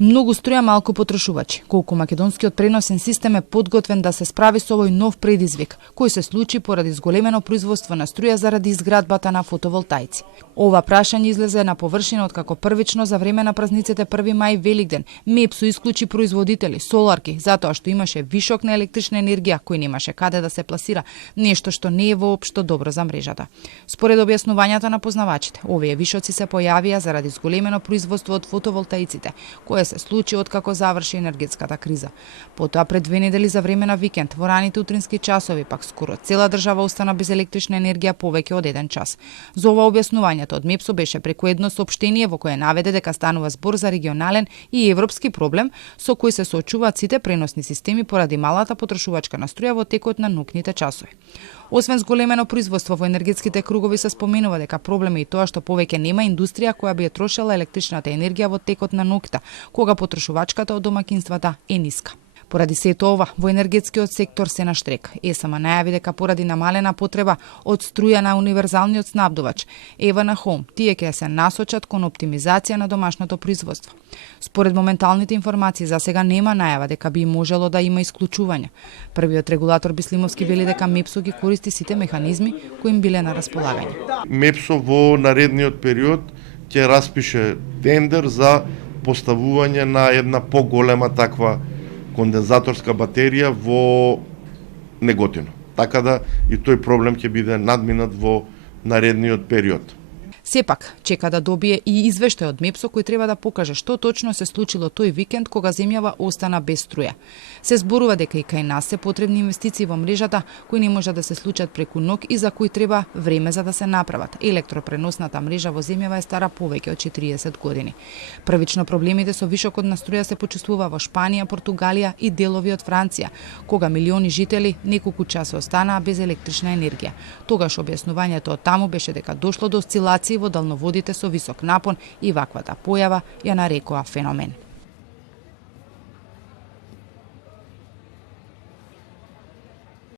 Многу струја, малку потрошувачи. Колку македонскиот преносен систем е подготвен да се справи со овој нов предизвик, кој се случи поради зголемено производство на струја заради изградбата на фотоволтаици. Ова прашање излезе на површина откако првично за време на празниците 1 мај Великден МЕПСО исклучи производители соларки затоа што имаше вишок на електрична енергија кој немаше каде да се пласира, нешто што не е воопшто добро за мрежата. Според објаснувањата на познавачите, овие вишоци се појавија заради зголемено производство од фотоволтаиците, кое се случи откако заврши енергетската криза. Потоа пред 2 недели за време на викенд, во раните утрински часови, пак скоро цела држава остана без електрична енергија повеќе од 1 час. За ова објаснувањето од МЕПСО беше преку едно соопштение во кое наведе дека станува збор за регионален и европски проблем со кој се соочуваат сите преносни системи поради малата потрошувачка на струја во текот на ноќните часови. Освен зголемено производство во енергетските кругови се споменува дека проблем е и тоа што повеќе нема индустрија која би ја трошела електричната енергија во текот на ноќта, кога потрошувачката од домаќинствата е ниска. Поради сето ова, во енергетскиот сектор се на штрек. ЕСМ најави дека поради намалена потреба од струја на универзалниот снабдувач Ева на Хоум, тие ќе се насочат кон оптимизација на домашното производство. Според моменталните информации, за сега нема најава дека би можело да има исклучувања. Првиот регулатор Бислимовски вели дека МЕПСО ги користи сите механизми кои им биле на располагање. МЕПСО во наредниот период ќе распише тендер за поставување на една поголема таква кондензаторска батерија во Неготино. Така да и тој проблем ќе биде надминат во наредниот период. Сепак, чека да добие и извештај од МЕПСО кој треба да покаже што точно се случило тој викенд кога земјава остана без струја. Се зборува дека и кај нас се потребни инвестиции во мрежата кои не може да се случат преку ног и за кои треба време за да се направат. Електропреносната мрежа во земјава е стара повеќе од 40 години. Првично проблемите со вишокот на струја се почувствува во Шпанија, Португалија и делови од Франција, кога милиони жители неколку часа останаа без електрична енергија. Тогаш објаснувањето од таму беше дека дошло до осцилации во далноводите со висок напон и ваквата појава ја нарекоа феномен.